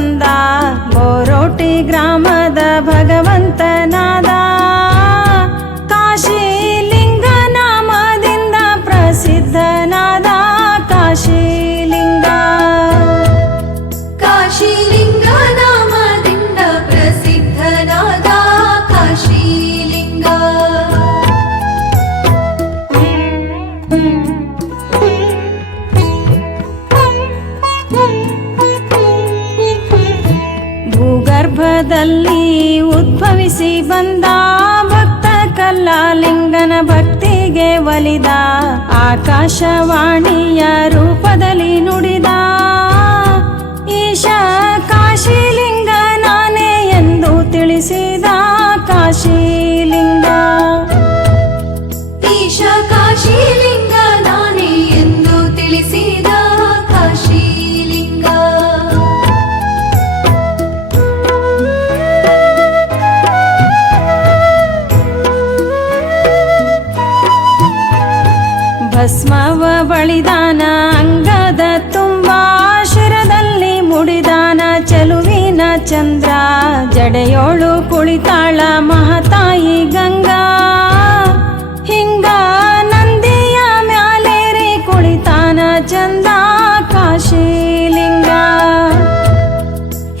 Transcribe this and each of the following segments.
ತಂದ ಬೋರೋಟಿ ಗ್ರಾಮದ ಭಗವಂತನಾದ. ಕಾಶಿಲಿಂಗ ನಾಮದಿಂದ ಪ್ರಸಿದ್ಧನಾದ ಕಾಶಿಲಿಂಗ. ಕಾಶಿಲಿಂಗ ನಾಮದಿಂದ ಪ್ರಸಿದ್ಧನಾದ ಕಾಶಿಲಿಂಗ. ಭೂಗರ್ಭದಲ್ಲಿ ಉದ್ಭವಿಸಿ ಬಂದ ಭಕ್ತ ಕಲ್ಲಾಲಿಂಗನ ಭಕ್ತಿಗೆ ಒಲಿದ. ಆಕಾಶವಾಣಿಯ ರೂಪದಲ್ಲಿ ನುಡಿದ ಈಶ ಕಾಶಿಲಿಂಗ ನಾನೇ ಎಂದು ತಿಳಿಸಿದ ಕಾಶಿಲಿಂಗ. ಈಶ ಕಾಶಿಲಿಂಗ ನಾನೇ ಎಂದು ತಿಳಿಸಿದ ಕಾಶಿಲಿಂಗ. ಭಸ್ಮವ ಬಳಿದಾನ ಅಂಗದ ತುಂಬ ಶಿರದಲ್ಲಿ ಮುಡಿದಾನ ಚೆಲುವಿನ ಚಂದ್ರ. ಜಡೆಯೋಳು ಕುಳಿತಾಳ ಮಹತಾಯಿ ಗಂಗಾ. ಹಿಂಗ ನಂದಿಯ ಮ್ಯಾಲೇರಿ ಕುಳಿತಾನ ಚಂದ ಕಾಶಿಲಿಂಗ.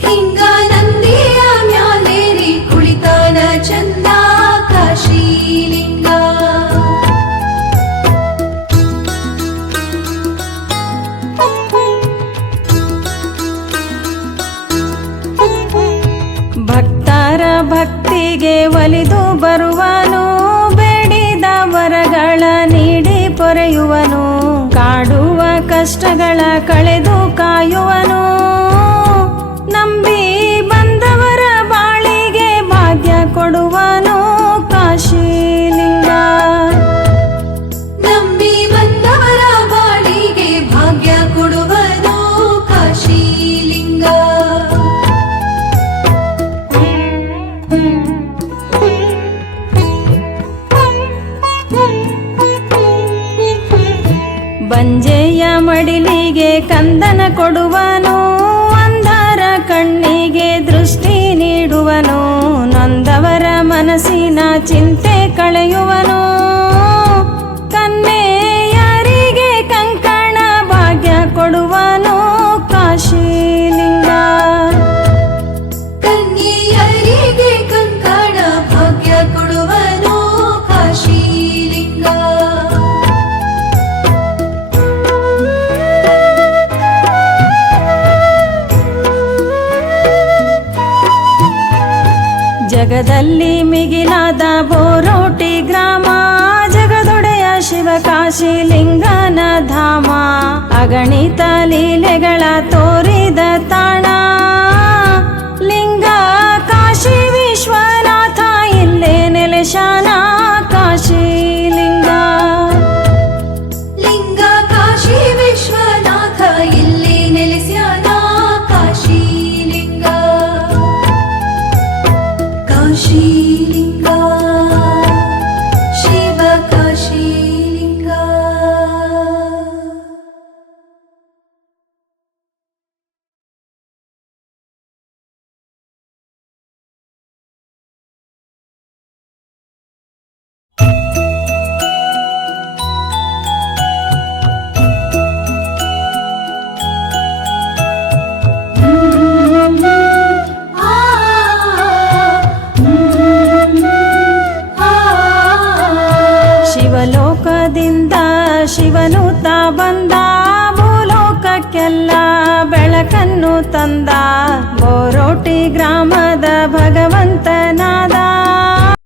ಹಿಂಗ ನಂದಿಯ ಮ್ಯಾಲೇರಿ ಕುಳಿತಾನ ಚಂದ ಕಾಶಿಲಿಂಗ. ಭಕ್ತರ ಭಕ್ತಿಗೆ ಒಲಿದು ಬರುವನು. ಬೇಡಿದ ವರಗಳ ನೀಡಿ ಪೊರೆಯುವನು. ಕಾಡುವ ಕಷ್ಟಗಳ ಕಳೆದು ಕಾಯುವನು. ನಂಬಿ ಬಂದವರ ಬಾಳಿಗೆ ಭಾಗ್ಯ ಕೊಡುವನು ಕಾಶಿಲಿಂಗ. ನಂಬಿ ಬಂದವರ ಬಾಳಿಗೆ ಭಾಗ್ಯ ಕೊಡುವನು ಕಾಶಿಲಿಂಗ. ಬಂಜೆಯ ಮಡಿಲಿಗೆ ಕಂದನ ಕೊಡುವನು. ಅಂಧರ ಕಣ್ಣಿಗೆ ದೃಷ್ಟಿ ನೀಡುವನು. ನೊಂದವರ ಮನಸ್ಸಿನ ಚಿಂತೆ ಕಳೆಯುವನು. ಕನ್ಯೆಯರಿಗೆ ಕಂಕಣ ಭಾಗ್ಯ ಕೊಡುವನು ಕಾಶಿಲಿಂಗ. ಕನ್ಯೆಯರಿಗೆ ಕಂಕಣ ಭಾಗ್ಯ ಕೊಡುವನು ಕಾಶಿಲಿಂಗ. ಜಗದಲ್ಲಿ ಮಿಗಿಲಾದ ಬೋರೋಟಿ ಗ್ರಾಮ. ಜಗದೊಡೆಯ ಶಿವ ಕಾಶಿಲಿಂಗನ ಧಾಮ. ಅಗಣಿತ ಲೀಲೆಗಳ ತೋರಿದ ತಾಣ. ಲಿಂಗ ಕಾಶಿ ವಿಶ್ವನಾಥ ಇಲ್ಲೇ ನೆಲೆಶಾನ ಕಾಶಿಲಿಂಗ. ಲಿಂಗ ಕಾಶಿ ವಿಶ್ವನಾಥ ಇಲ್ಲೇ ನೆಲೆಸ್ಯಾನ ಕಾಶಿಲಿಂಗ. ಕಾಶಿಲಿಂಗ ಶಿವ ಕಾಶಿಲಿಂಗ. ಶಿವಲೋಕದಿಂದ ಶಿವನು ತಾ ಬಂದ. ಭೂಲೋಕಕ್ಕೆಲ್ಲ ಬೆಳಕನ್ನು ತಂದ. ಬೋರೋಟಿ ಗ್ರಾಮದ ಭಗವಂತನಾದ.